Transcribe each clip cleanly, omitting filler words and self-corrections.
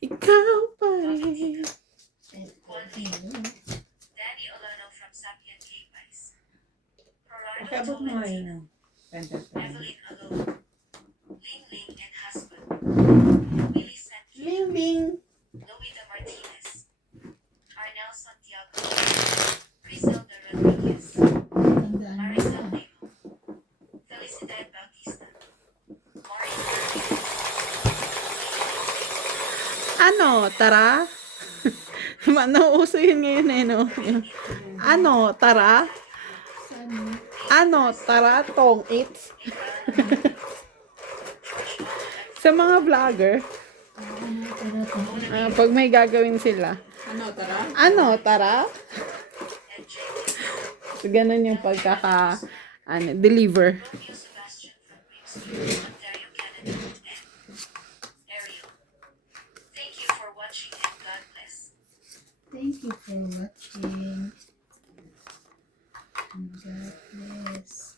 Ikaw pa rin. Pakiabot mo nga yun. Bing bing. Ano, tara? Nauuso yun ngayon eh, no? Ano, tara? Ano, tara, tong it's? Sa mga vlogger, pag may gagawin sila, Ano, tara? ano, tara? So, ganun yung deliver. Thank you for watching. God bless.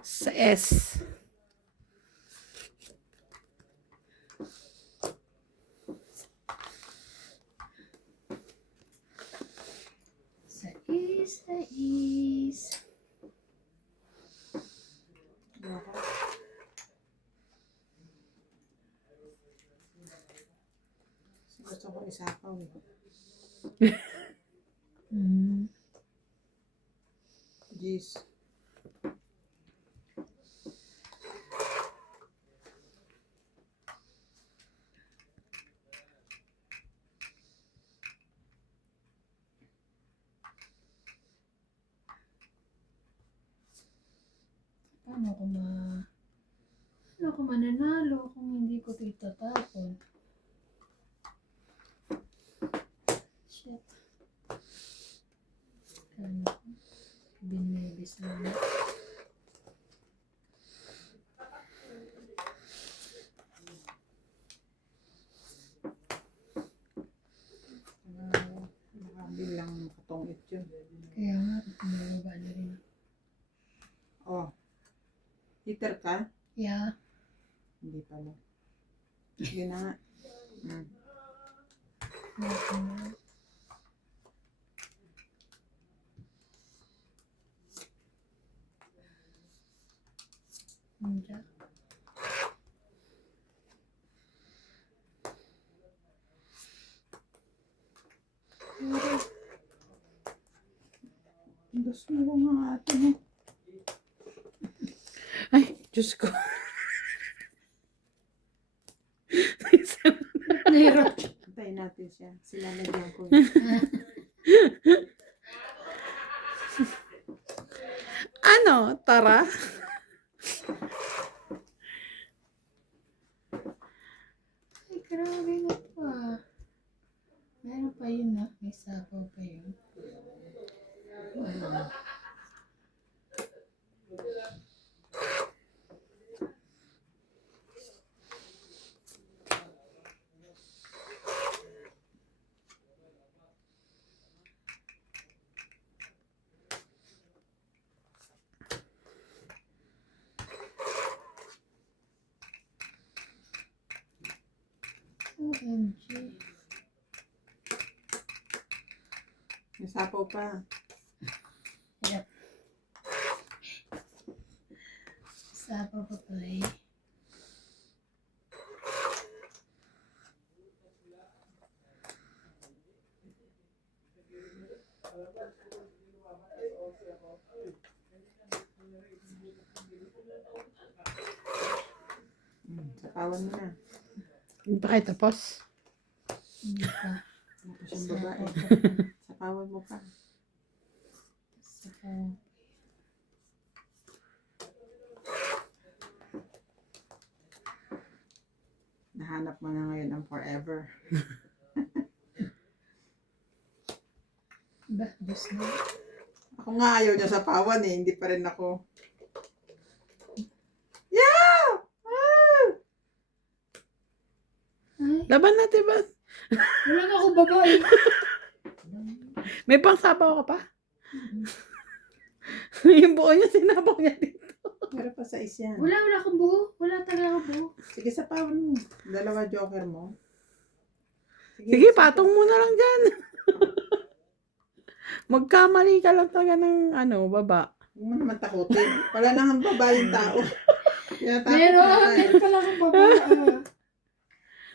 Sa S. Sa is. Gusto ko isapaw. Jeez. Paano ko mananalo kung hindi ko ito itatapon? Shit. Ano ko? Binibis lang. Nakabilang makatongit yun. Kaya nga, tumababa na rin. Oh. Heater ka? Yeah. Hindi pala. Hindi na nga. Hindi. Gusto mo nga ate mo. Ay, Diyos ko. Nahirap. Antayin natin siya. Sila nagyan ko. Ano, tara? Ay, grabe na pa. Meron pa yun na. May sabaw pa yun. OMG. May sapaw pa. Yep. Sabaw pa pala eh. Sapawan mo na. Hindi pa kayo tapos? Hindi pa. Tapos yung babae. Sapawan mo pa. Sabaw. Nahanap mo na ngayon ang forever. Ba, bus na. Ako nga ayaw niya sa pawan eh. Hindi pa rin ako. Yeah! Ah! Ay, Laban natin ba? wala nga ako babae. May pangsapaw ka pa? Yung buo niya, sinabaw niya dito. Meron pa sa isyan. Wala akong buo. Wala talaga akong buo. Sige sa pawan mo. Dalawa joker mo. Sige, patong mo na lang dyan. Magkamali ka lang talaga ng baba. Huwag mo naman takutin. Wala nang babaeng tao. Meron pala akong babae.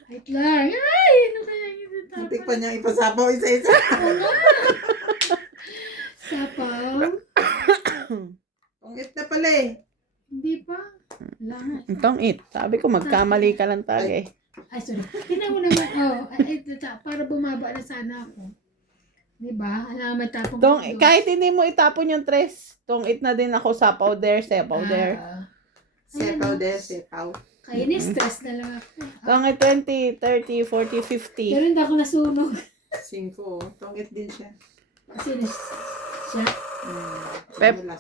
Wait lang. Ay, ano kaya yung tinatapon? Muntik pa niyang ipasapaw isa-isa. Sapaw? Pangit na pala eh. Hindi pa. Wala nga. Itong it. Sabi ko, magkamali ka lang talaga eh. Ay, sorry. Tingnan mo naman. Para bumaba na sana ako. Diba? Alam mo, tapong Kahit hindi mo itapon yung tres, tong it na din ako sapaw there. Sepaw de, sepaw. Kainis, stress na lang ako. Tong it 20, 30, 40, 50. Pero hindi ako nasunog. 5. Tongit din siya. Kasi siya.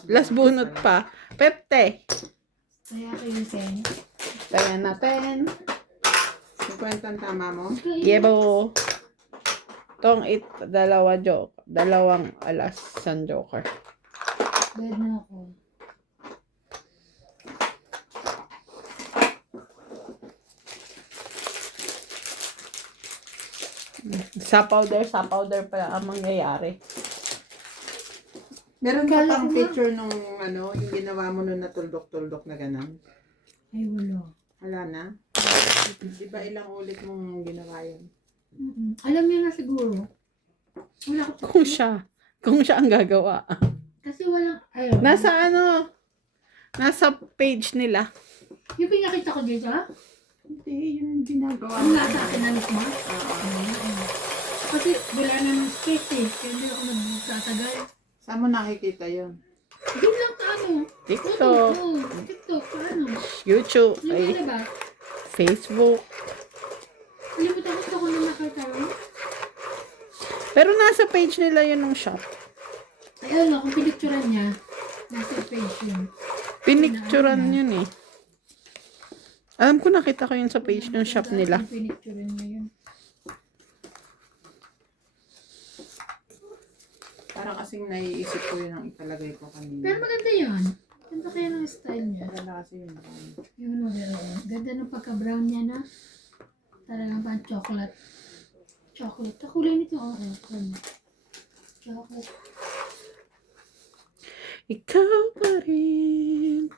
Last bunot pa. Pepte. Kaya ako yung 10. Kaya natin. 50 ang tama mo. Yebo. Tong it, dalawang alas san joker. Bad na ako. Sapaw there pala ang mangyayari. Meron ka Kala pang ko nga. picture nung yung ginawa mo nun na tuldok-tuldok na gano'n? Ay, wala. Wala na? Di ba ilang ulit mong ginawa yun? Alam niya na siguro. Wala ko. Kung siya ang gagawa. Kasi walang, ayun. Nasa page nila. Yung pinakita ko dito, ha? Hindi, yun yung ginagawa. Ang nasa akin na mismo. Oo. Kasi wala namang space eh. Kaya hindi ako nagtatagal. Saan mo nakikita yun? Doon lang sa ano. TikTok, TikTok, paano? YouTube, Yung ay, ano ba? Facebook. Limutan ko sa kung na nakita mo. Pero nasa page nila yun ng shop. Ay, ano, kung pinicturan niya, nasa page yun. Pinicturan yun eh. Alam ko nakita ko yun sa page ng shop nila. Kung pinicturan niya yun. Parang kasing naiisip ko yun ang italagay ko kanina. Pero maganda yun. Ganda kaya ng style niya. Maganda kasi yun. Yun mo, ganda ng pagka-brown niya na. Talagang pang chocolate. Chocolate. Kulay nito, chocolate. Ikaw pa rin.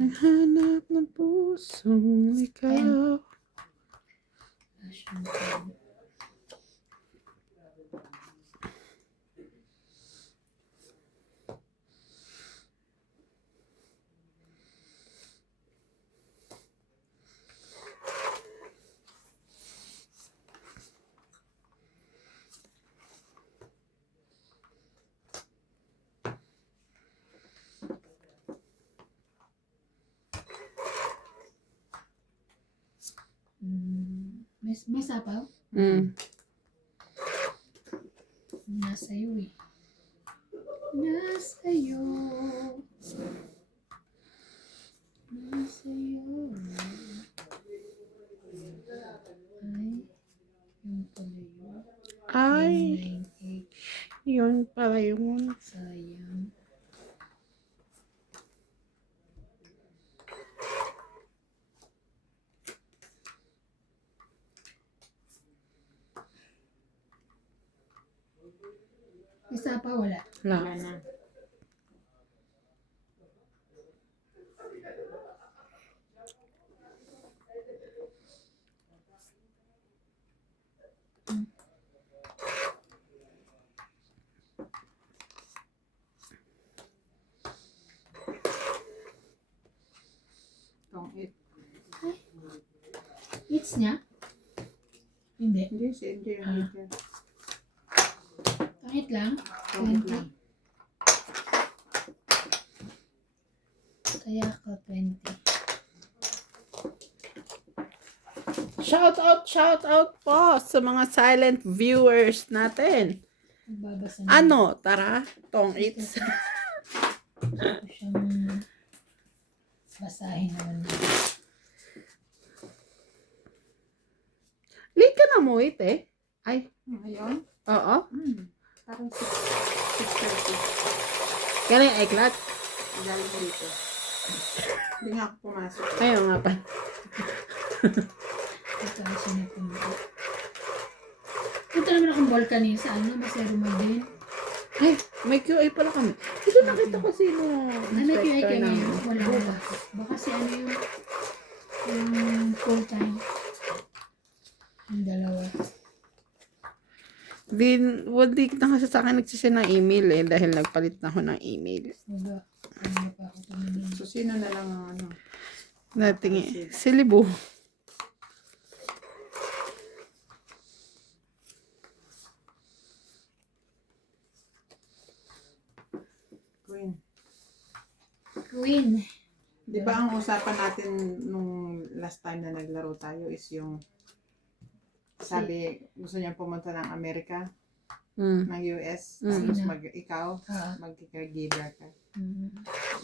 Ang hanap ng pusong ikaw. May sapaw? Nasa iyo eh. Nasa iyo. Nasa iyo. Ay, Ay, yun yung pala yun. pala yun. Sayang. Isa pa wala. Wala na. Tong it. It's niya? Hindi. Hindi, si MJ yung hit yan. Pangit lang. Tong it lang. Kaya ako 20. Shout out po sa mga silent viewers natin. Magbabasa na. Ano, tara, tong eats. Gusto siyang basahin naman. Late ka na mo, eh. Ay, Ngayon? oo. Parang 6:30. Kaya yung eklat. Galing dito. Hindi nga ako pumasok. Ayun nga pa. Ito ay sinapunta. Punta naman akong vulcanisa. Ano, Masero din. Ay, may QA pala kami. Hindi nakita ko sino. Ano yung inspector kaya namin. ngayon? Wala. Baka si ano yung full time. Yung dalawa. Hindi na kasi sa akin nagsisend ng email eh. Dahil nagpalit na ako ng email. Diba? Ano pa ako tumingin. So, sino na lang ang ano? Nating si Libu. Queen. Queen. Di ba ang usapan natin nung last time na naglaro tayo is yung sabi gusto niya pumunta ng Amerika, ng US, tapos ikaw, mag-caregiver ka.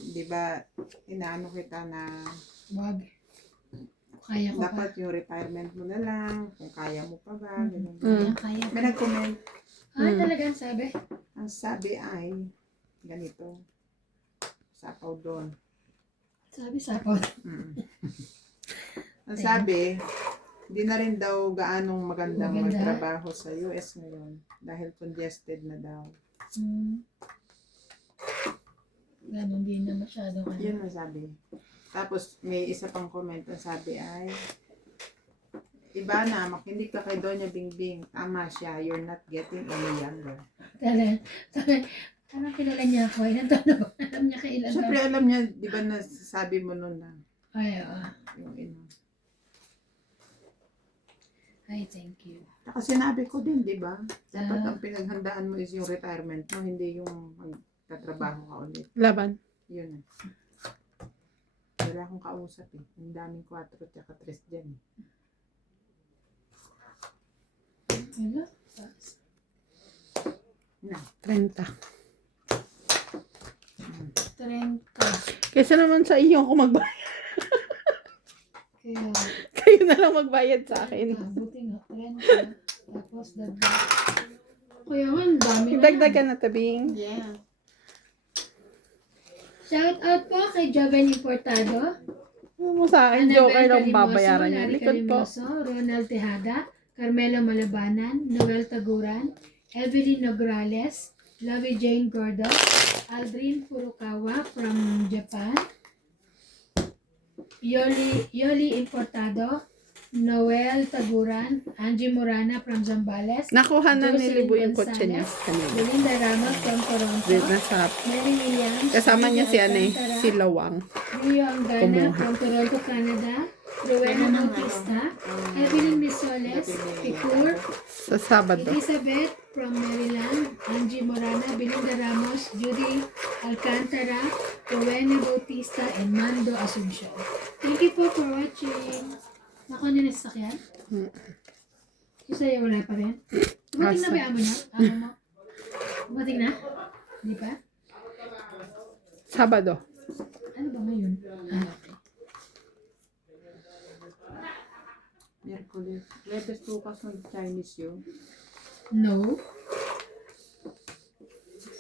Di ba, inaano kita na Wag. Kaya ko dapat yung retirement mo na lang, kung kaya mo pa ba, ganun. Kaya. May nag-comment, Ay, talagang sabi. ang sabi ay, ganito, sapaw doon. Sabi sapot. Ang sabi, di na rin daw gaanong magandang Maganda. magtrabaho sa US ngayon dahil congested na daw. Ganon din na masyado ka. Yun ang sabi. Tapos may isa pang comment ang sabi ay, iba na, makinig ka kay Doña Bingbing. Tama siya, you're not getting any younger. Parang kilala niya ako. Ilan taon na ba? Alam niya kailan Siyempre taon. alam niya, di ba nasasabi mo nun na Ay, oo. yung ino. Ay, thank you. Saka sinabi ko din, di ba? Dapat ang pinaghandaan mo is yung retirement mo, hindi yung magtatrabaho ka ulit. Laban. Yun. Wala akong kausap eh. Ang daming 4 at 3 dyan eh. Ano? Na. 30. 30. Kaysa naman sa iyo ako magbayad. Kaya, Kayo na lang magbayad sa akin. buti nga. 30. Tapos, dagdag. Kaya nga, ang dami na. Dagdagan na tabing. Yeah. Shout out po kay Joven Importado. Ano mo sa akin, joker lang babayaran niya. Larry Likod po. Calimoso, Ronald Tejada, Carmelo Malabanan, Noel Taguran, Evelyn Nograles, Lovey Jane Gordo, Aldrin Furukawa from Japan, Yoli Importado, Noel Taguran, Angie Morana from Zambales, Nakuha na ni Jocelyn Libo yung kotse niya. Gonzalez, Kanina. Belinda Ramos from Toronto, Nasa, Mary Williams, kasama niya si Lydia ano eh, Alcantara, si Lawang. Rio Angana Kumuha. from Toronto, Canada, Rowena Bautista, Evelyn Misoles, Picur, Sa Sabado. Elizabeth from Maryland, Angie Morana, Belinda Ramos, Judy Alcantara, Rowena Bautista, and Mando Asuncion. Thank you po for watching. Nakuha niyo na sa sakyan? Yung sa'yo wala pa rin? Dumating na ba yung amo niya? Amo mo? Dumating na? Hindi pa? Sabado. Ano ba ngayon? Okay. Miyerkules. Webes bukas ng Chinese yun. No.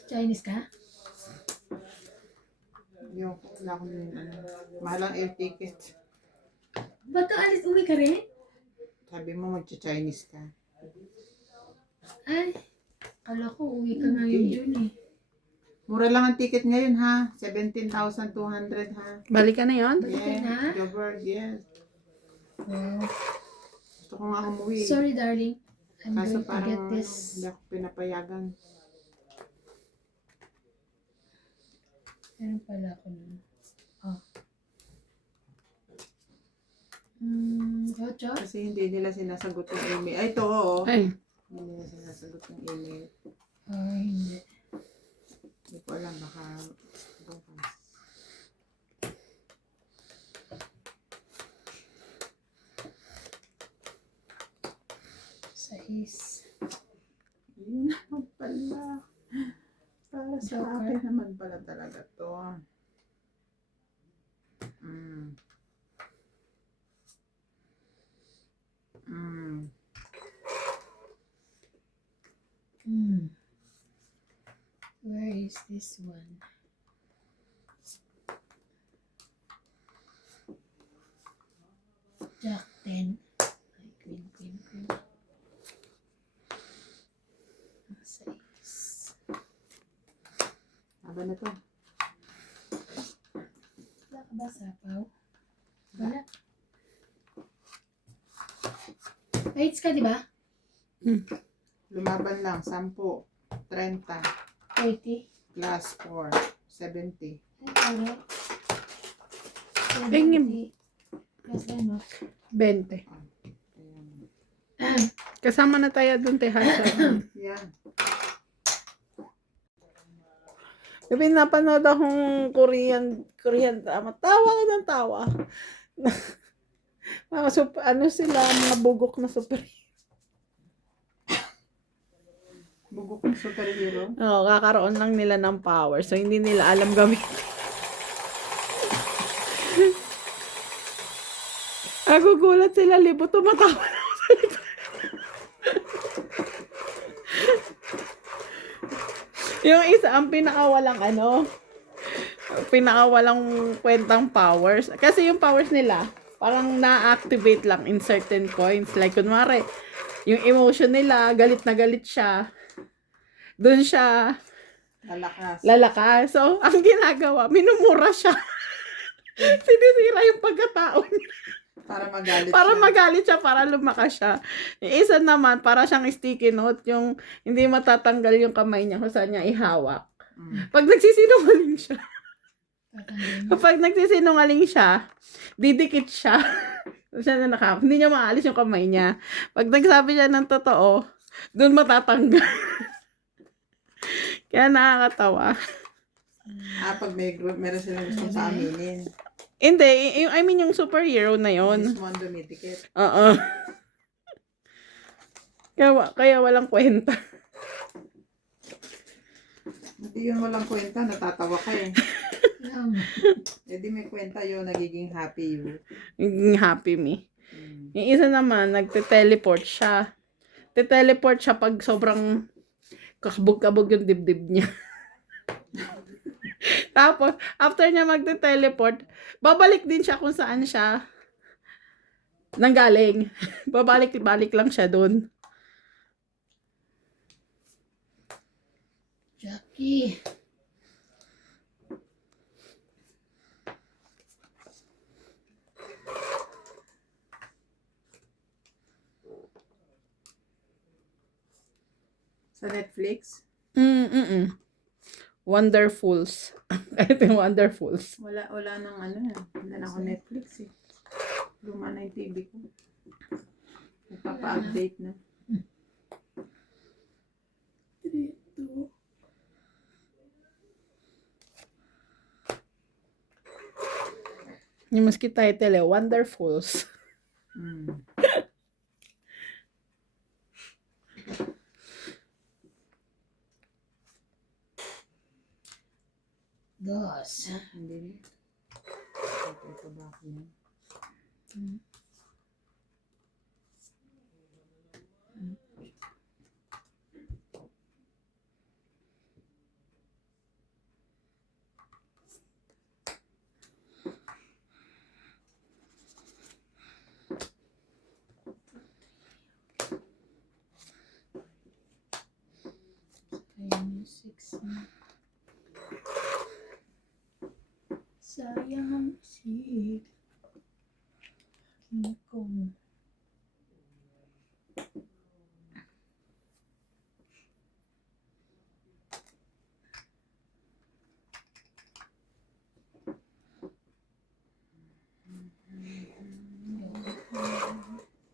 Chinese ka? Yung, wala akong mahal ang air ticket. Ba't alis uwi ka rin? Sabi mo mag-Chinese ka. Ay, kala ko uwi ka ngayon June eh. Mura lang ang ticket ngayon ha. 17,200 ha. Balikan na yon. Balikan na? Joburg, yes. Wow. Gusto ko nga umuwi. Sorry darling. I'm Kaso going to get parang this. hindi ako pinapayagan. Meron pala ako nun. Oh. Ocho? Kasi hindi nila sinasagot yung email. Ay, ito oo. Ay, Hindi nila sinasagot yung email. Hindi. Hindi ko alam, baka bukas. 6. Yun naman pala. Para sa Joker. akin naman pala talaga to. Mm. Mm. Where is this one? Jack 10. Ay, queen. 6. Aba na to. Wala ka ba sapaw? Wala. 8 ka, di ba? Lumaban lang. 10, 30, 30. plus 4, 70. Ay, pare. Tingin. 70. Plus ano? 20. Ayan. Kasama na tayo dun, te. Hashtag. Yan. Sabi, napanood akong Korean drama. Tawa ka ng tawa. Ano sila, mga bugok na super. Bugok ng superhero. Oo, kakaroon lang nila ng power. So, hindi nila alam gawin. Nagugulat sila, libo, tumatawa na ako sa likod. Yung isa, ang pinakawalang kwentang powers. Kasi yung powers nila, parang na-activate lang in certain points. Like, kunwari, yung emotion nila, galit na galit siya. Doon siya Lalakas. lalakas. So, ang ginagawa, minumura siya. Sinisira yung pagkatao niya. Para magalit Para siya. magalit siya, para lumakas siya. Yung isa naman, para siyang sticky note, yung hindi matatanggal yung kamay niya kung saan niya ihawak. Pag nagsisinungaling siya, kapag nagsisinungaling siya, didikit siya. Siya na hindi niya maalis yung kamay niya. Pag nagsabi siya ng totoo, doon matatanggal. Kaya nakakatawa. Pag meron silang gusto sa aminin. Hindi, I mean yung superhero na yon. Mismo ang dumidikit. Oo. Kaya walang kwenta. Hindi yun walang kwenta, natatawa ka eh. Um, Eh di may kwenta yun, nagiging happy you. Yung happy me. Yung isa naman, nagte-teleport siya. Te-teleport siya pag sobrang kakabog-kabog yung dibdib niya. Tapos, after niya magte-teleport, babalik din siya kung saan siya nanggaling. Babalik-balik lang siya doon. Jackie. Sa Netflix, Wonderfuls. Ito yung Wonderfuls. wala nang wala na ako Netflix eh. Luma na yung TV ko. Nagpapa-update na. Yung maski title Wonderfuls. Dos. Hindi. Ito ba ako yan? Ayun yung 6. Sayang ang isip. Kung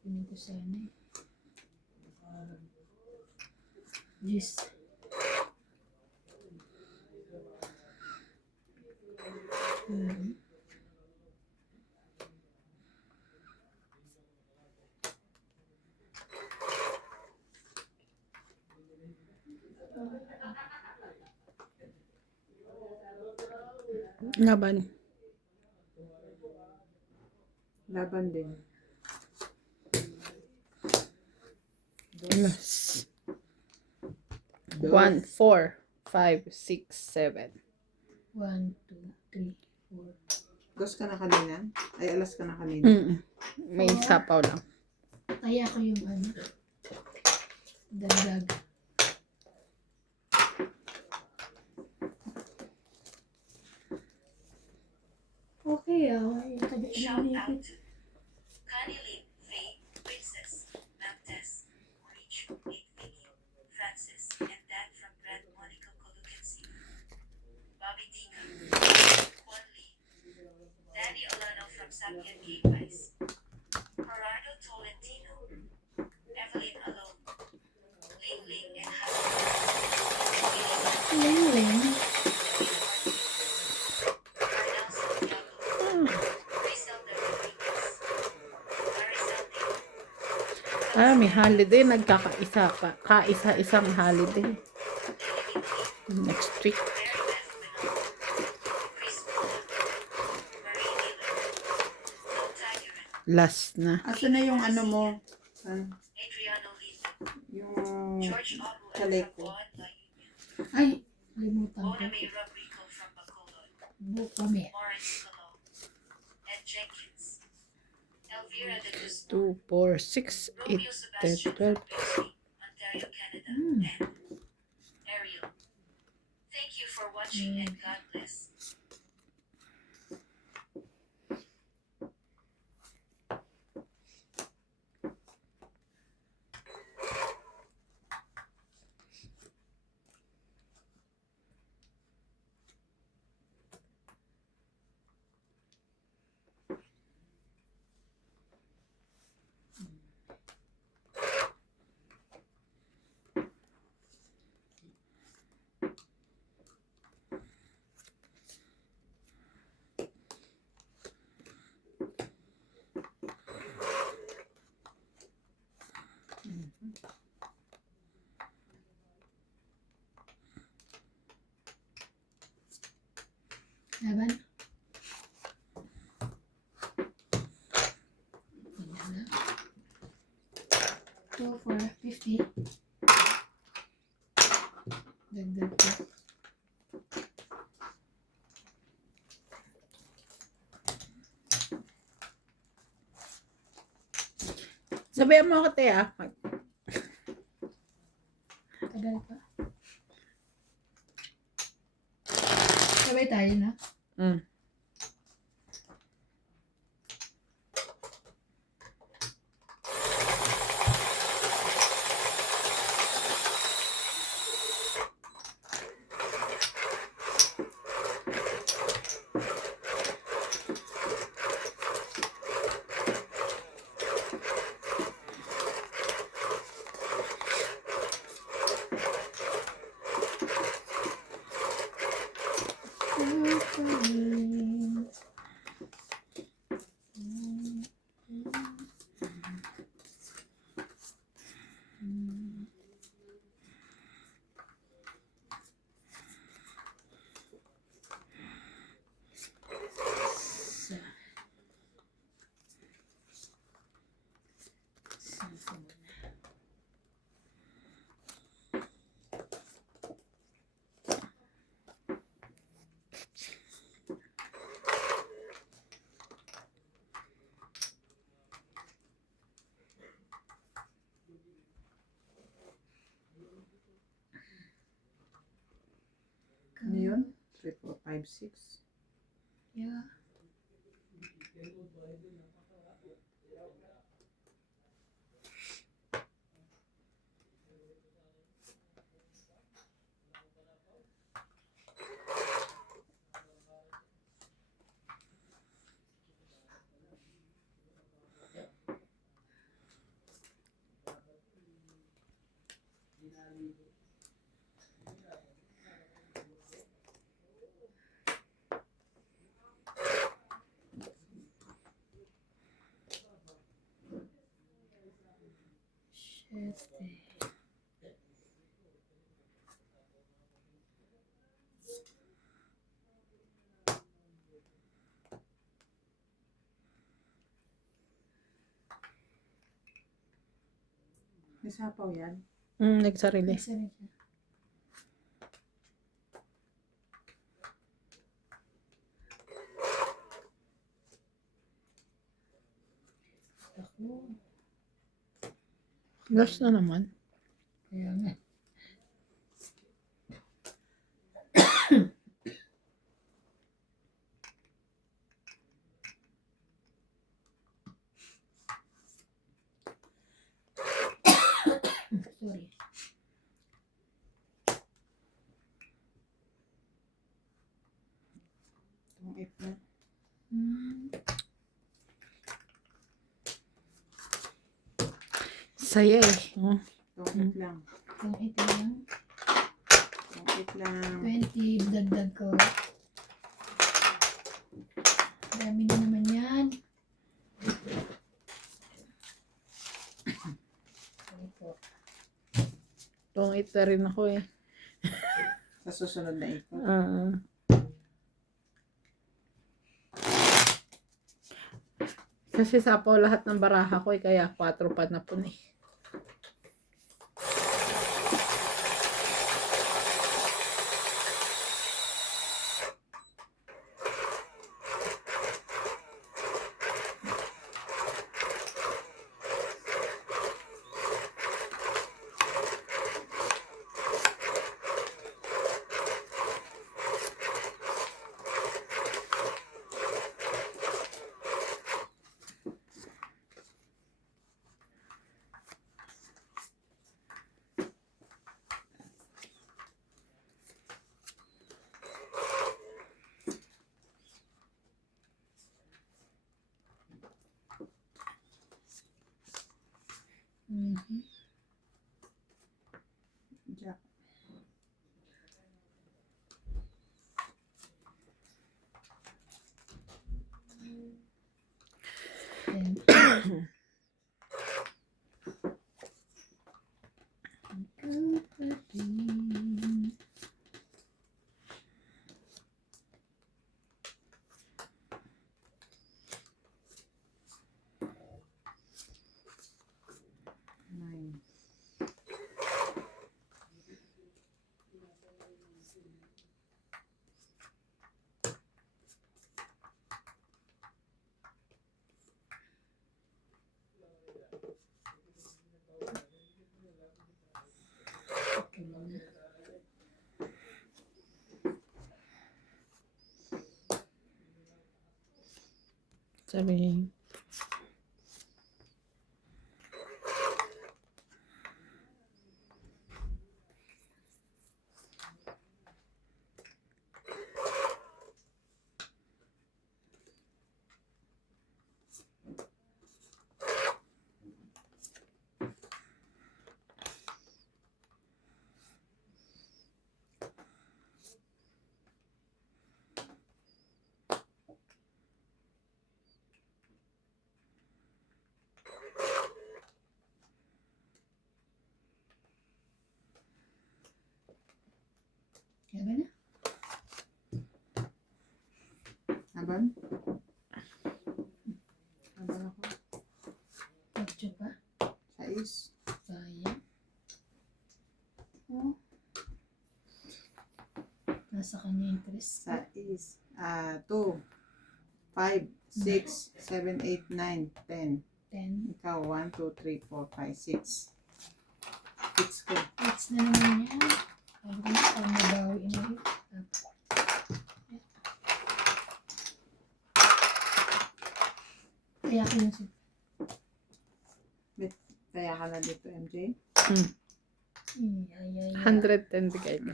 pinig ko sana eh. Yes. Laban. Laban din. Yes. 1, 4, 5, 6, 7. 1, 2, 3, 4. Dos ka na kanina? Ay, alas ka na kanina. May sapaw lang. Kaya ko yung ano. Dagdag. Okay, Shout out to Connie Lee, Faye, Princess, Baptist, Rich, Nate, Vicky, Francis, and Dan from Grand Monica Colucancy, Bobby Dina, Juan Lee, Danny Olano from Sapien Gay Vice, Gerardo Tolentino, Evelyn Alone, Ling Ling and Ling Ling. Arnel Santiago, Griselda Rodriguez, Maricel Dino, May holiday. Nagkakaisa pa. Kaisa-isang holiday. Next week. Mary Beth Manalo, Chris Mula, Marie Miller, No Tiger, Last na. Asa na yung ano mo? Adriano Lito, Yung George Abu and Chaleco. Rabuan La Union, Ay, limutan ko. Mona May Rodrigo from Bacolod, Bukame. Morris Colon, Ed Jenkins, Elvira de Guzman, 2, 4, 6, 8, Romeo 10, Sebastian 12. from Bixby, Ontario, Canada, and Ariel. Thank you for watching and God bless. Laban. Tingnan na. 2, 4, 50. Dagdag ko. Sabihan mo ako, te, ah. Tagal pa. Sabay tayo na. Mm. Ano yun? 3, 4, 5, 6. Yeah. Este. May sapaw yan. Nagsarili. Isa rin siya. Ako. Last na naman. Kaya nga. Sorry. Itong ip na. Saya eh. Itong ip lang. Kung ito lang. Itong ip lang. 20, dagdag ko. Dami na naman yan. Ano po? Tungit na rin ako eh. Sa susunod na ito. Kasi sapaw lahat ng baraha ko eh, kaya 4 pa na po eh. Mhm. Jack. Then, Nine. okay lang na. Sabihin. Kaya ba na? Aban? Aban ako. 8 pa? Sais. Sayang. Oh. Nasa kanya interest. Sais. 2, 5, 6, 7, 8, 9, 10. 10. Ikaw, 1, 2, 3, 4, 5, 6. 6 ko. 8 na naman yan. Ang gusto ko mabawi na rin. Kaya ko yung Kaya ka na dito, MJ? 110 bigay ko.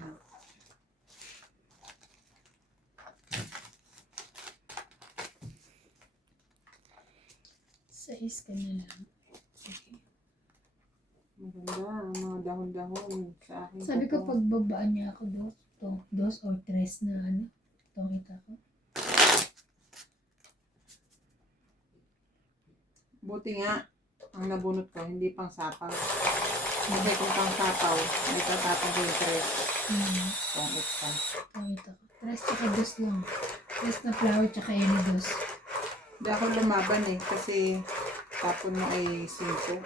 Sais ka na lang. Okay. Maganda ang mga dahon-dahon sa akin. Sabi ko pagbabaan niya ako dos or tres na ano. Itong kita ko. Buti nga, ang nabunot ko, hindi pang sapaw. Kasi kung pang sapaw, may tatapang ko yung tres. Kung ito. Itong kita ko. Tres tsaka dos lang. Tres na flower tsaka any dos. Hindi ako lumaban eh, kasi tapon mo ay 5.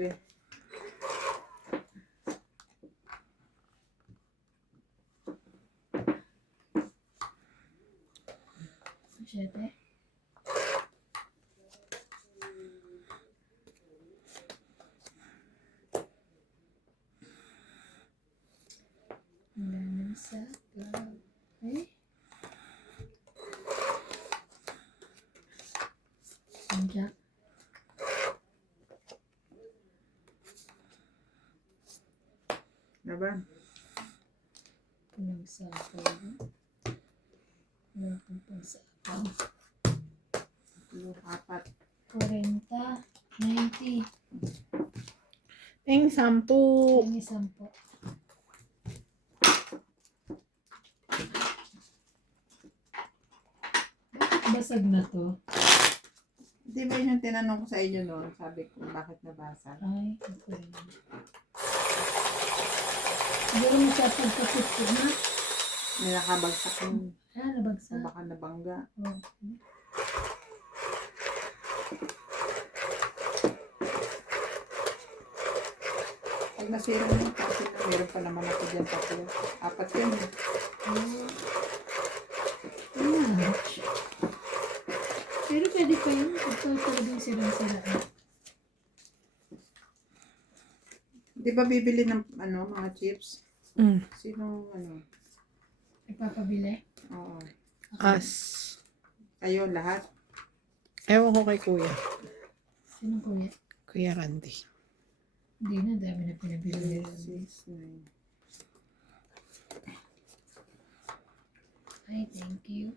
be. Siyete. Wala nang sapaw. Eh? Andiyan. Diba? Walang sapaw. Wala pang pang-sapaw. 4. 40, 90, Ting, 10. ang isang po. Bakit basag na to? Di ba yun yung tinanong ko sa inyo noon? Sabi ko, bakit nabasa? Ay, okay. Siguro mo siya pagkakit ko na. May nakabagsak yun. Nabagsak. Baka nabangga. Oh. Pag nasira na yung papel na, meron pa naman ako dyan papel. 4 yun. Ouch. Pero pwede pa yun. Ito talagang sirang-sira. Di ba bibili ng mga chips? Mm. Sino Ipapabili. Oo. As. Kayo lahat? Ewan ko kay kuya. Sino kuya? Kuya Randy. Hindi na, dami na pinabili. 6, 9. Ay, thank you.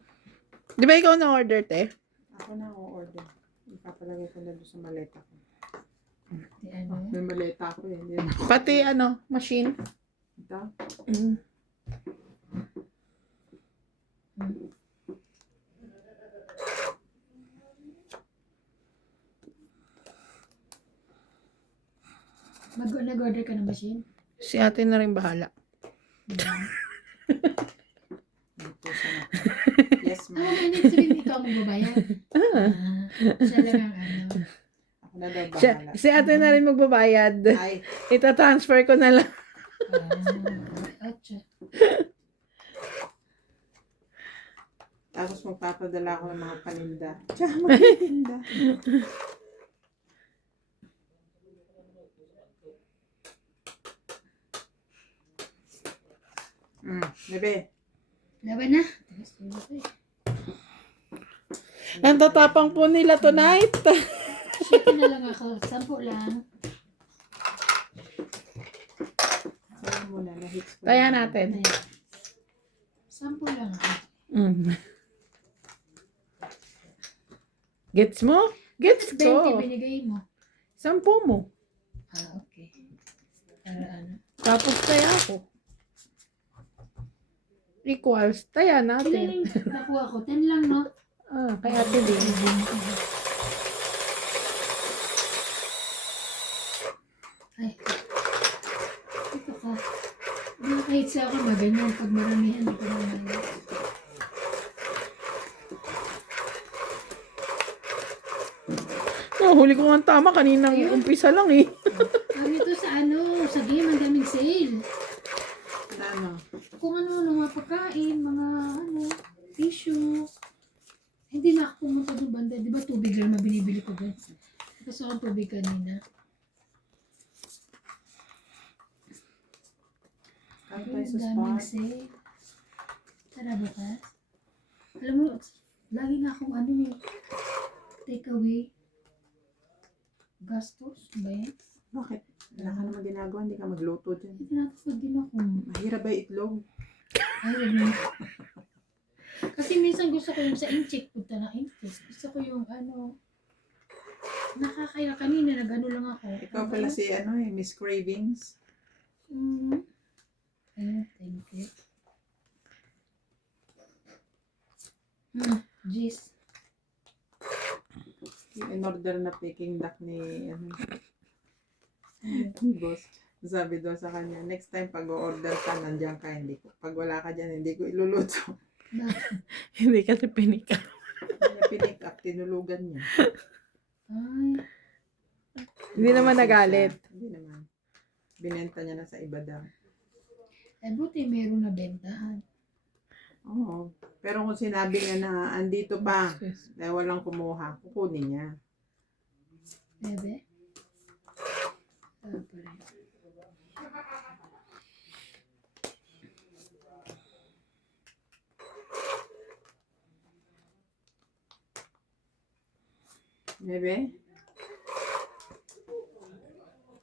Di ba ikaw na-order, te? Ako na o-order. Ipapalagay ko na doon sa maleta ko. Di ano? May maleta ako eh. Hindi na. Pati machine. Ito? Mm. Nag-order ka ng machine? Si ate na rin bahala. Ito sa Yes, Ah, ma'am. ganit sabihin ikaw magbabayad. Siya lang ang ano. Ako na daw Siya, bahala. si ate na rin magbabayad. Ay, Ita-transfer ko na lang. Ocho. tapos magpapadala ako ng mga paninda. Tsaka magpapaninda. Bebe. Laban na. Tapos tulog ko eh. Ang tatapang po nila tonight. Shit na lang ako. 10 lang. Sabi mo na, na-hits ko. Kaya natin. Ayan. 10 lang ako. Mm. Gets mo? Gets 20 ko. binigay mo. 10 mo. Ah, okay. Para ano. Tapos kaya ako. Equals. Taya Ilan natin. yung nakuha ko? 10 lang, no? Kaya ate din. Ay. Ito ka. Kahit sa ako maganyan. Pag maramihan ako naman. Huli ko nga tama. Kaninang umpisa lang eh. Dito sa ano, sa game, ang daming sale. Na ano? Kung ano, mga pagkain, mga ano, tissue. Hindi na ako pumunta doon banda. Di ba tubig lang na binibili ko doon? Gusto akong tubig kanina. Kahit Ay, tayo sa ang daming spot. sale. Tara bukas. Alam mo, lagi na akong ano eh, take away. Gastos ba yan? Bakit? Wala ka naman ginagawa, hindi ka magluto dyan. Tinatawag din ako. Mahirap ba yung itlog? Ay, wag na. Kasi minsan gusto ko yung sa incheck, punta na incheck. Gusto ko yung ano, nakakaya kanina, nag-ano lang ako. Ikaw pala si Miss Cravings. Ayun, thank you. Jeez. Yung in-order na Peking duck ni boss. Sabi daw sa kanya, next time pag o-order ka, nandiyan ka, hindi ko. Pag wala ka dyan, hindi ko iluluto. Bakit? Hindi kasi pinika. Kaya pinick up, tinulugan niya. Ay. Hindi naman nagalit. Hindi naman. Binenta niya na sa iba daw. Eh, buti meron na bentahan. Oo. Pero kung sinabi niya na andito pa, dahil walang kumuha, kukunin niya. Bebe? Ah, pa rin. Bebe?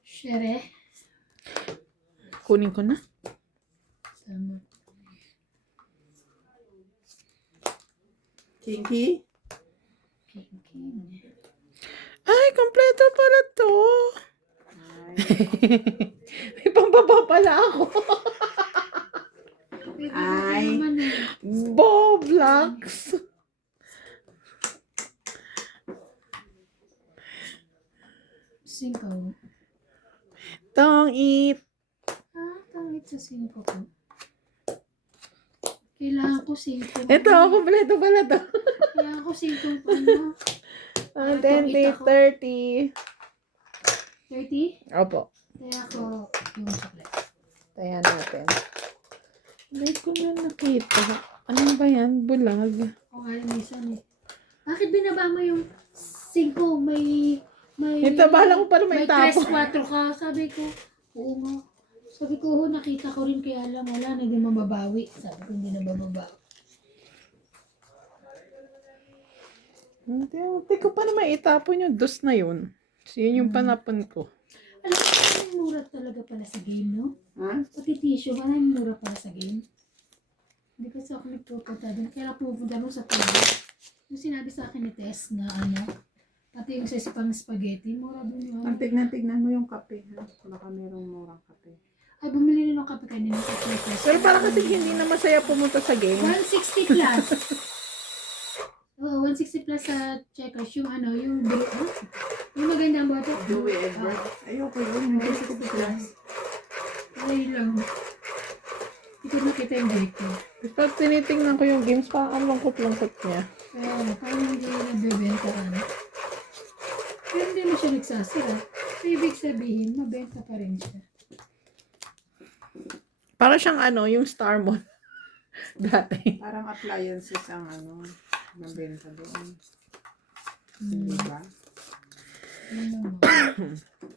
Shere? Kunin ko na. Tama. Kinky? King. Ay, kompleto pala to. Ay. May pambaba pala ako. Ay. Boblox. Cinco. Don't eat. Tangit sa 5 ko. Kailangan ko 5. Ito, kompleto pala to. Kailangan ko 5 ano? 20, 30. 30? Opo. Kaya ako yung chocolate. Tayan natin. Hindi ko na nakita. Ano ba yan? Bulag. O nga, minsan eh. Bakit binaba mo yung 5? May Ito, bahala ko pa naman may tapo. 3-4 ka. Sabi ko, oo nga. Sabi ko, nakita ko rin kaya lang wala na, hindi mababawi. Sabi ko, hindi na mababawi. Hindi ko pa naman itapon yung dos na yun. So, yun yung panapon ko. Alam mo, maraming mura talaga pala sa game, no? Ha? Pati tissue, maraming mura pala sa game. Hindi kasi ako nagpupunta doon. Kaya pupunta doon sa Pwede. Yung sinabi sa akin ni Tess na ano, pati yung sa pang spaghetti, mura doon yung ano. Tignan mo yung kape, ha? Baka merong murang kape. Ay, bumili rin ng kape kanina sa Tess. Pero parang kasi hindi na masaya pumunta sa game. 160 plus. Oo, 160 plus sa checkers. Yung ano, yung blue, yung magandang boto. Joey Edward. Ayoko yun. Yung 60 plus. Ay lang. Hindi ko nakita yung break ko. Pag tinitingnan ko yung games, parang ang lungkot-lungkot niya. Kaya ano, parang hindi nabibenta ano. Pero hindi mo siya nagsasara. So, ibig sabihin, mabenta pa rin siya. Para siyang ano, yung Star Mall. Dati. Parang appliances ang ano, nabenta doon. Hmm. Di ba? Yun naman.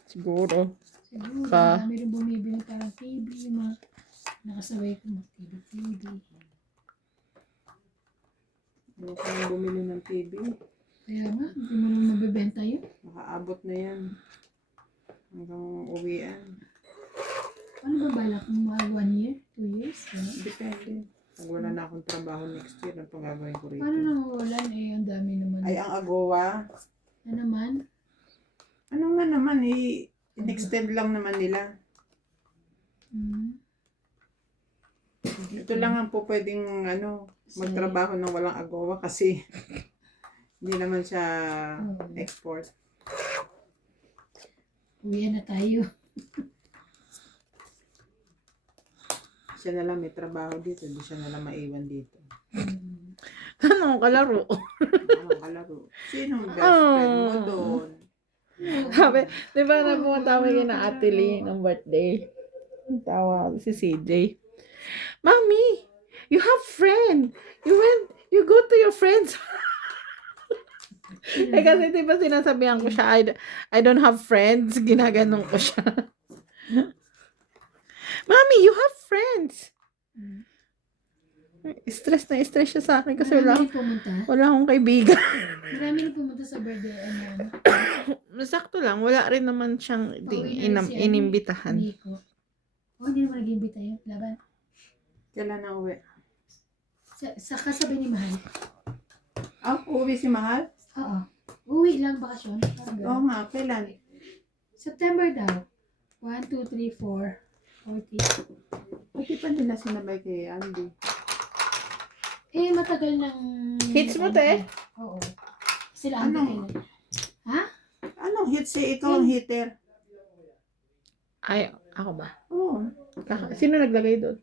Siguro. Siguro, Ka. marami rin bumibili parang TV, yung mga nakasabay ko mga TV. Ano ka nang bumili ng TV? Kaya nga, hindi mo naman mabibenta yun. Makaabot na yan. Hanggang uwian. Ano ba balak mo? Mga 1 year? 2 years? Ano? Depende. Pag wala na akong trabaho next year, ano pang gagawin ko rito? Paano nawawalan eh? Ang dami naman. Ay, ang AGOA. Na naman? Ano nga naman, in-extend lang naman nila. Hmm. Ito lang ang po pwedeng magtrabaho ng walang AGOA kasi hindi naman siya export. Uwian na tayo. Siya na lang may trabaho dito, hindi siya na lang maiwan dito. Hmm. Ano, kalaro. Anong kalaro? Sinong best friend mo doon? Sabi, di ba na pumunta kami kay na Ate Lee ng birthday? Tawa si CJ. Mami, you have friend. You go to your friends. Eh kasi di ba sinasabihan ko siya, I don't have friends. Ginaganon ko siya. Mami, you have friends. Stress na stress siya sa akin kasi Marami rin pumunta. wala akong kaibigan. Marami rin pumunta sa birthday. Ano. Sakto lang, wala rin naman siyang Pauwi na rin si inimbitahan. Nico. Hindi naman nag-imbita yun. Laban. Kailan na uwi? Sa kasabi ni Mahal. Uwi si Mahal? Oo. Uwi lang bakasyon. Parang Oo ganun. nga, kailan? September daw. 1, 2, 3, 4, 40. Pati pa nila sinabay kay Andy. Eh, matagal nang... Hits mo, te? Oo. Sila ang Ano? kailan. Ha? Anong hit si ikaw ang hitter? Ay, ako ba? Oo. Sino naglagay doon?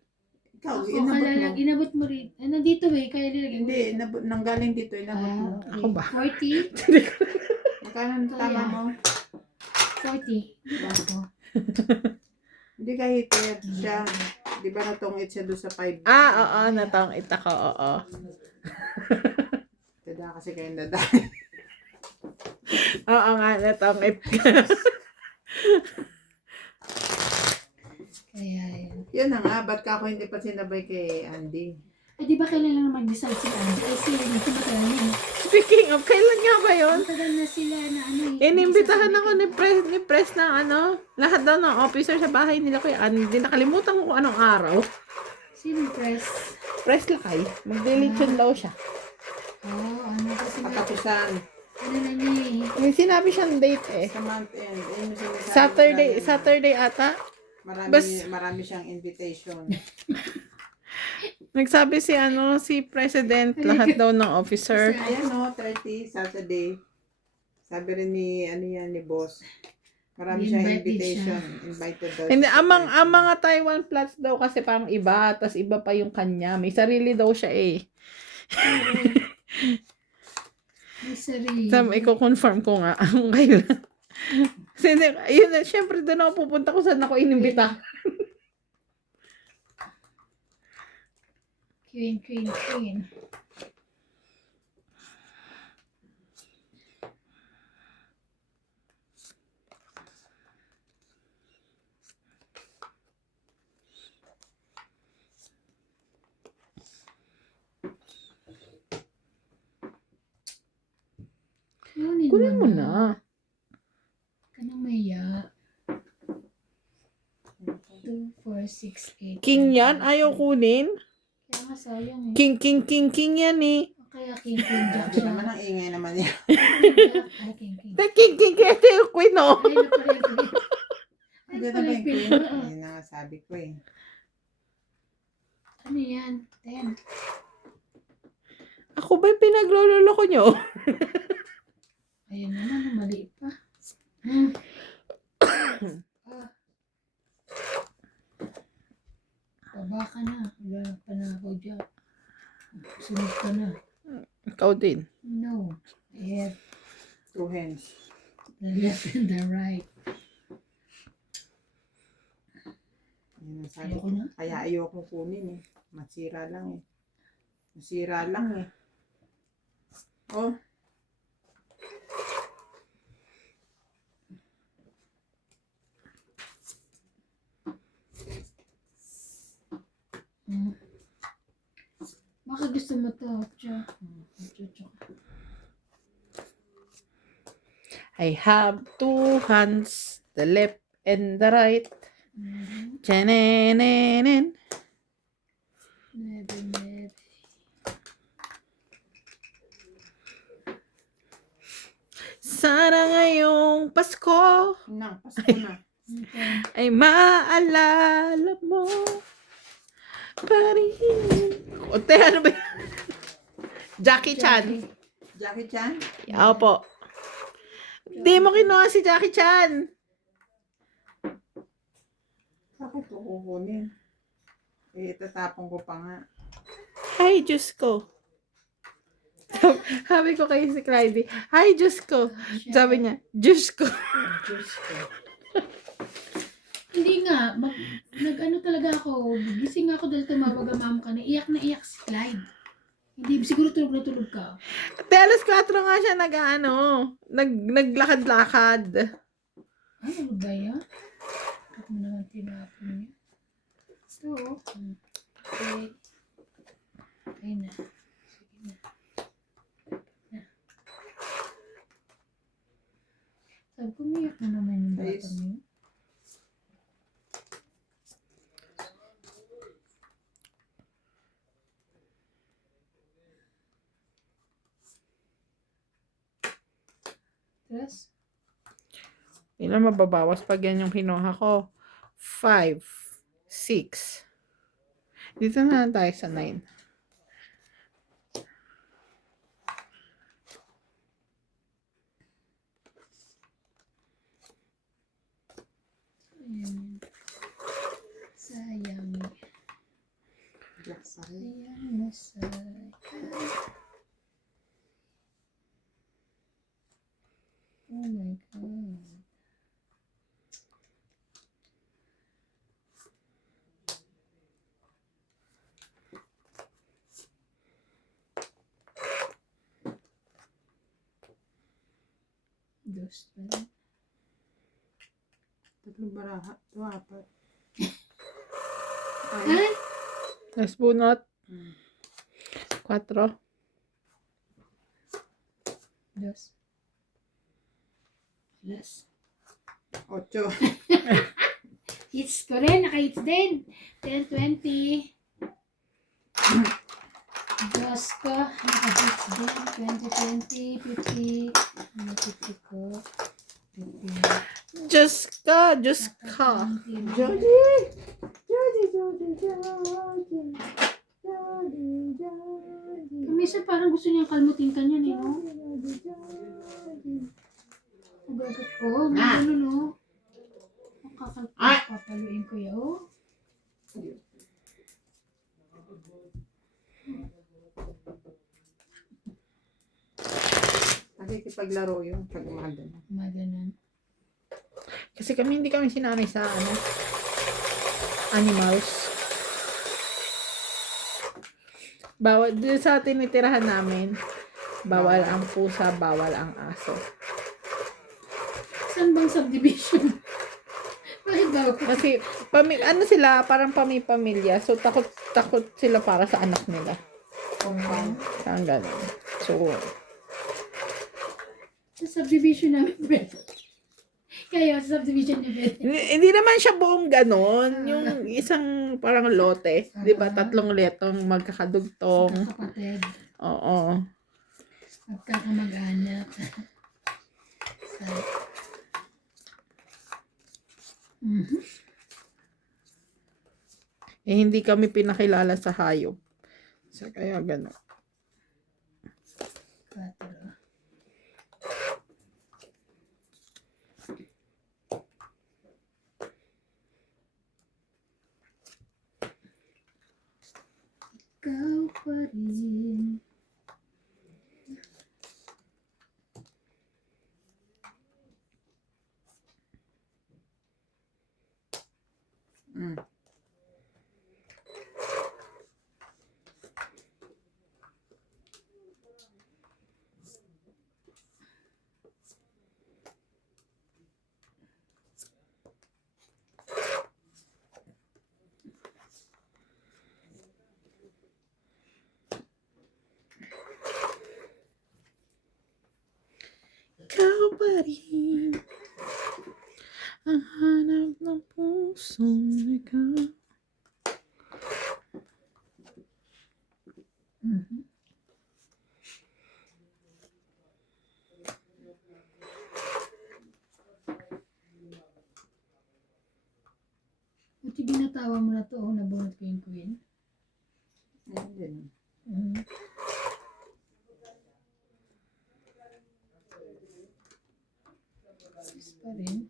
Ikaw, Ako, inabot kala mo. lang, inabot mo rin. Nandito eh, kaya nilagay mo. Hindi, nanggaling dito, inabot mo. Okay. Ako ba? 40. Magkano ang tama mo? 40. Ako. Hindi ka hitir siya. Di ba natungit siya doon sa 5? Oo, natangit ako, oo. Tada kasi kayo nadali. Oo nga, natangit ka. Kaya yun. Yun na nga, ba't ka ako hindi pa sinabay kay Andy? Eh, di ba kailan lang mag-decide si Andy? Eh, sila dito matagal na eh. Speaking of, kailan nga ba yun? Matagal na sila na ano eh. Inimbitahan ako ni Press ng lahat daw ng officer sa bahay nila kay Andy. Nakalimutan ko kung anong araw. Sino press? Press lakay. Mag-delete daw siya. Oh, ano kasi na. Katapusan. Ano na niya eh. May sinabi siyang date eh. Sa month end. Ayun yung sinasabi nila. Saturday ata. Marami siyang invitation. Nagsabi si President, lahat daw ng officer. Ayan o, 30, Saturday. Sabi rin ni boss. Marami siyang Invited invitation. Invited daw. Hindi, siya sa ang mga Taiwan flats daw kasi parang iba, tas iba pa yung kanya. May sarili daw siya eh. May sarili. Iko-confirm ko nga ang kailan. Kasi, yun, syempre doon ako pupunta kung saan ako inimbita. Queen. Kunin mo na. Kanang maya. 2, 4, 6, 8. King yan, ayaw kunin. Kaya nga sayang eh. King yan eh. O kaya king jack Hindi siya. naman ang ingay naman niya. Ay, king. King, ito yung queen oh. Ay, napalag. Ay, Hindi na ba napalag yung queen? pin. Ayun na nga sabi ko eh. Ano yan? 10. Ako ba yung pinaglololo ko nyo? Ayun naman, mali pa. Baba ka na. Wala pa na ako dyan. Sunod ka na. Ikaw din. No. I have 2 hands. the left and the right. Ayun ang sabi ko. Ayoko na. Kaya ayoko kunin eh. Masira lang eh. Oh, Baka gusto mo to. Tiyo. I have 2 hands, the left and the right. Chanenenen. Never. Sana ngayong Pasko Pasko na. ay maalala mo pa rin. Ote, ano ba yan? Jackie Chan. Jackie Chan? Opo. Di mo kinuha si Jackie Chan. Bakit ko kukunin? Eh, itatapon ko pa nga. Ay, Diyos ko. Sabi ko kay si Clyde, ay, Diyos ko. Sabi niya, Diyos ko. Diyos ko. Hindi nga. Nag-ano talaga ako. Gising ako dahil tumawag ang mama ka na. Iyak na iyak si Clyde. Hindi, siguro tulog na tulog ka. Te, alas 4 nga siya naglakad-lakad. Ay, ano ba yan? Bakit mo naman tinapon niya? So, okay. Ay na. Sige na. Sabi ko, umiyak na naman yung bata niyo. Tres? Ilan mababawas pag yan yung kinuha ko? 5, 6. Dito na lang tayo sa 9. Ayan. Sayang. Jackson. Sayang na sayang. Oh my God. Ghost pa rin. 3 baraha. 2, 4. Ay! Tapos bunot. Hmm. 4. Dos. Alas. 8. Hits ko rin. Naka-hits din. 10, 20. Dos ko. Naka-hits din. 20, 50. Ano 50 ko? 50. Diyos ka. Diyos ka. Jody! Jody, Jody, Jody. Jody, Jody. Minsan parang gusto niyang kalmutin ka niyan eh, no? Jody, Jody. Ugagat ko. May ano, no? Papaluin ko yun. Oh. Nakikipaglaro yung pag umaga na. Madanan. Kasi hindi kami sinanay sa animals. Bawal, dito sa tinitirahan namin, bawal ang pusa, bawal ang aso. Saan bang subdivision? Bakit daw? Kasi, ano sila, parang pamilya. So, takot sila para sa anak nila. Compound. Ang ganun. So, Sa subdivision namin, Ben. Kayo, sa subdivision ni Ben. hindi naman siya buong ganon. Yung isang parang lote. Di ba? 3 letong magkakadugtong. Kapatid. Oo. Magkakamag-anak. Eh, hindi kami pinakilala sa hayop. So, kaya ganon. 4. Ikaw pa rin. Mm. Ikaw pa rin ang hanap ng pusong ikaw. Buti binatawa mo na to, oh, nabunot ko yung queen. Ayun din. Sis pa rin.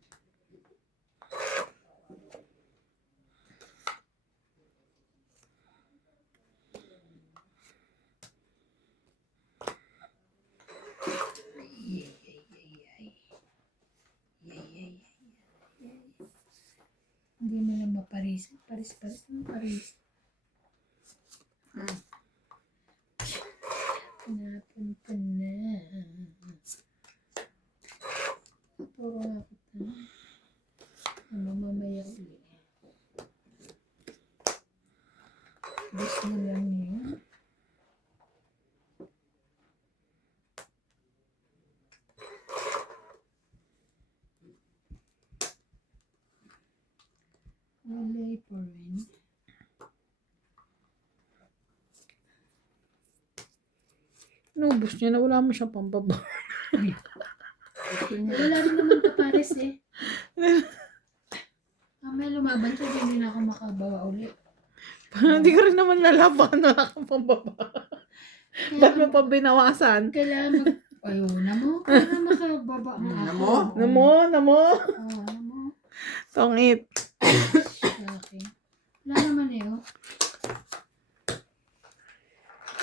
Hindi mo lang maparis. Paris. Ano paris? Mm. Napunta na. Puro ako ta. Ano mamaya ulit. Gusto mo lang niya. Walay pa rin. Nubos niya na wala mo siyang pambaba. Wala rin naman kapares eh. Mamaya lumaban siya, hindi na ako makabawa ulit. Hindi ko rin naman lalaban, wala kang pambaba. Ba't mo pa binawasan? Kailangan mag... Ayaw na mo. Para makababa mo ako. Namo? Oo, ano mo. Tongit. Okay. Wala naman eh, oh.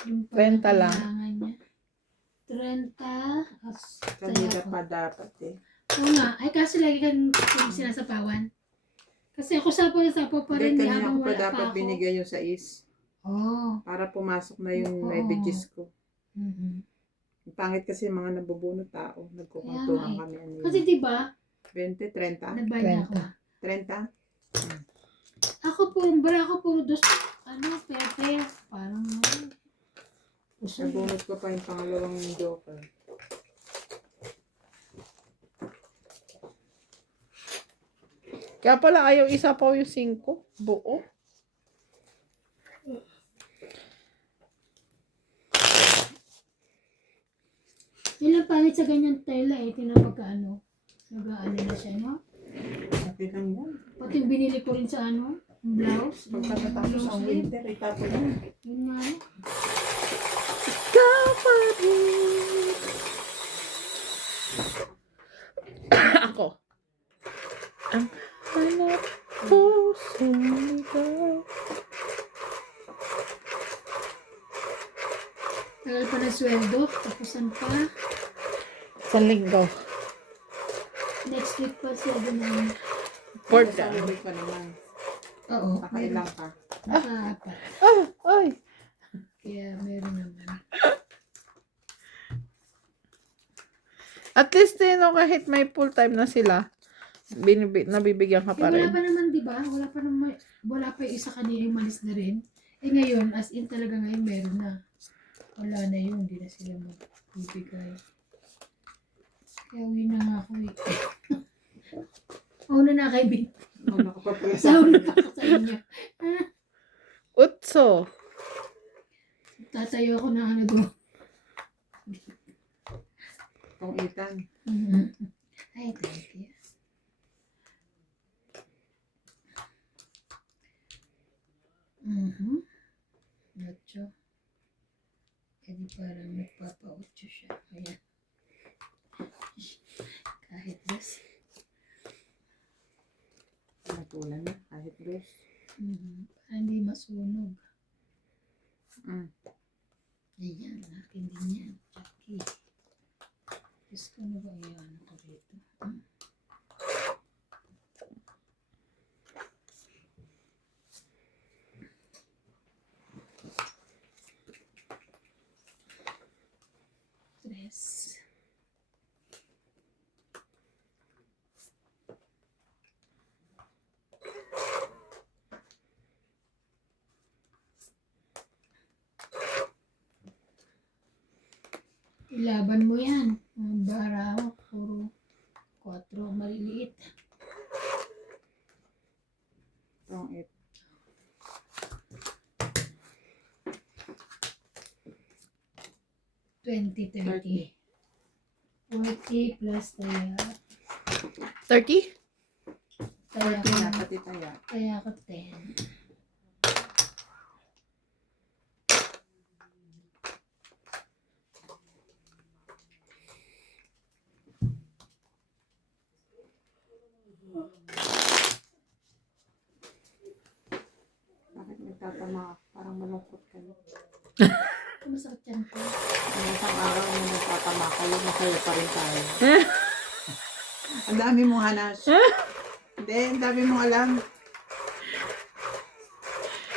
Yung Renta lang. kailangan niya. 30. Kanila pa dapat eh. Oo nga. Ay, kasi lagi kang sinasapawan. Kasi ako sapo pa rin Hindi, niya kanina habang ko pa wala dapat pa ako. binigay yung 6. Oo. Para pumasok na yung Oo. may digis ko. Mhm. Pangit kasi yung mga nabubunot tao. Nagkukuntuhan kami. Ano yun? Kasi diba, 20, 30? nabanya ako. 30? Ako puro dos, pepe. Parang, gusto mo. Nabunot ko pa yung pangalawang joker. Kaya pala ayaw isa pa yung 5. Buo. Yun lang pangit sa ganyan tela tinapagka nag-aano na siya, no? Okay lang yan. Pati yung binili ko rin sa yung blouse. Pagkatapos ang winter, itapon yan. Yun nga, no? Ikaw pa rin. Ako. Ang hanap puso nito. Tagal pa na sweldo, tapusan pa. 1 linggo. Next week pa sweldo namin. Port. Celebrate ka naman. Oo. Nakailang ka. Nakaapat. Ay. Kaya meron naman. At least kahit may full time na sila, nabibigyan ka pa Wala rin. pa naman, di ba? Wala pa yung isa kanina yung malis na rin. Ngayon, as in talaga ngayon, meron na. Wala na yun, hindi na sila magbibigay. Kaya uwi na nga ako eh. Mauna na kay Bin. Nakapapalasa. Sauna na ako sa inyo. Utso. Tatayo ako ng doon. Kung itan. Ay, thank you. Nacho. Kasi parang nagpapa-8 siya. Ayan. Kahit das. Natulan na. Kahit dos. Para hindi masunog. Mm. Ayan, akin din yan. Jackie. Diyos ko na ba yan ito rito? Tres. Ilaban mo yan. Ang bara mo, puro 4 maliliit. Itong it. 20, 30. 40 plus taya. 30? Taya 40 ko, na, pati taya. taya ko 10. Bakit nagtatama ka? Parang malungkot ka na. Masakit yan ko. Ang isang araw na nagtatama kayo, masaya pa rin tayo. Ang dami mong hanas. Hindi, ang dami mong alam.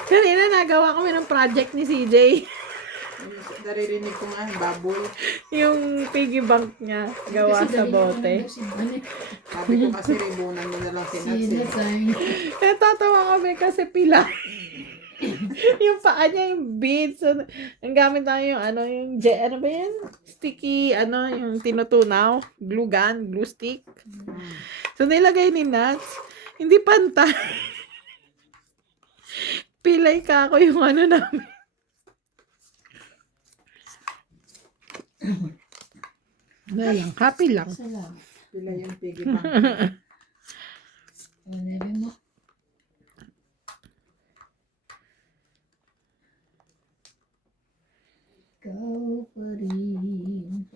Kanina nagawa kami ng project ni CJ. Naririnig ko nga, baboy. Yung piggy bank niya, gawa Kasi sa dali bote. naman daw si Balik. Sabi ko kasi ribunan mo na lang sinats. Sino tayo? Kaya tatawa kami kasi pila. Yung paa niya, yung beads. Ang gamit namin yung ano ba yan? Sticky, yung tinutunaw. Glue gun, glue stick. So, nilagay ni Nats. Hindi pantay. Pilay ka ako yung namin. Wala lang, happy lang. Salamat. Pila yung piggy bank. Nebe mo. Ikaw pa rin.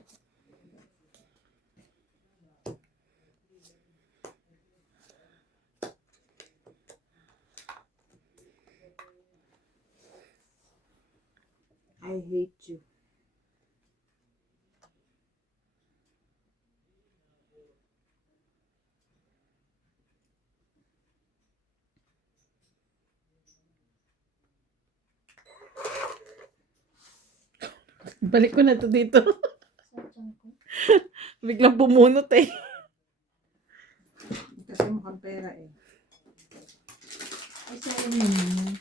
I hate you. Balik ko na to dito. Biglang bumunot eh. Kasi mukhang pera eh. Ay, sayang naman.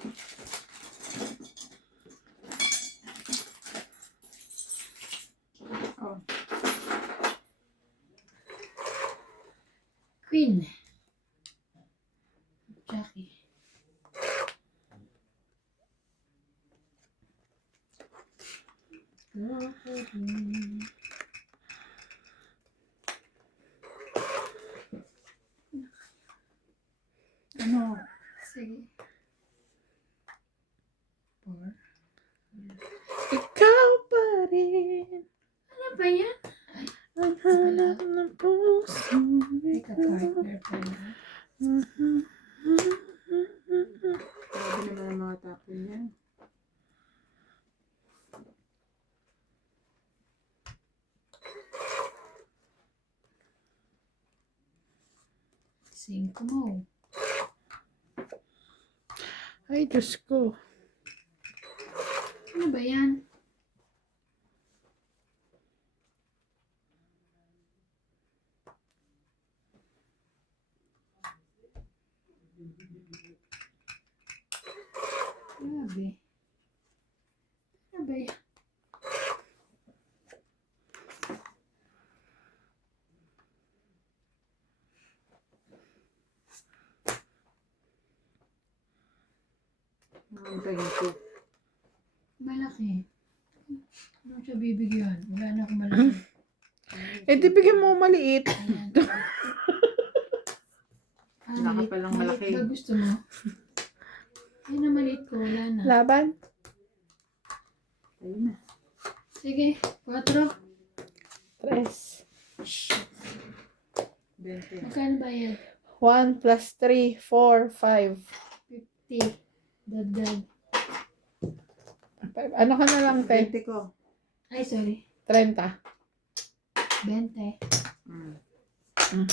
Oh, Queen. Jackie. ano? Sige. 4. Ikaw pa rin. Ano ba yan? Ang hanap ng puso. May ka-partner pala. Grabe naman ang mga tapon niya. Cinco mo. Ay, Diyos ko. Ano ba yan? Grabe. Ano ba yan? Ang 20. Malaki. Ano siya bibigyan? Wala na akong malaki. Eh, di bigyan mo maliit. Ayan. Wala ka palang malaki. Maliit ba gusto mo? Ayun na maliit ko. Wala na. Laban? Ayun na. Sige. 4. 3. 20. Magkano ba yan? 1 plus 3, 4, 5. 50. Dagdag. Ano ka na lang, te? 20 ko. Ay, sorry. 30. 20. Mm. Mm.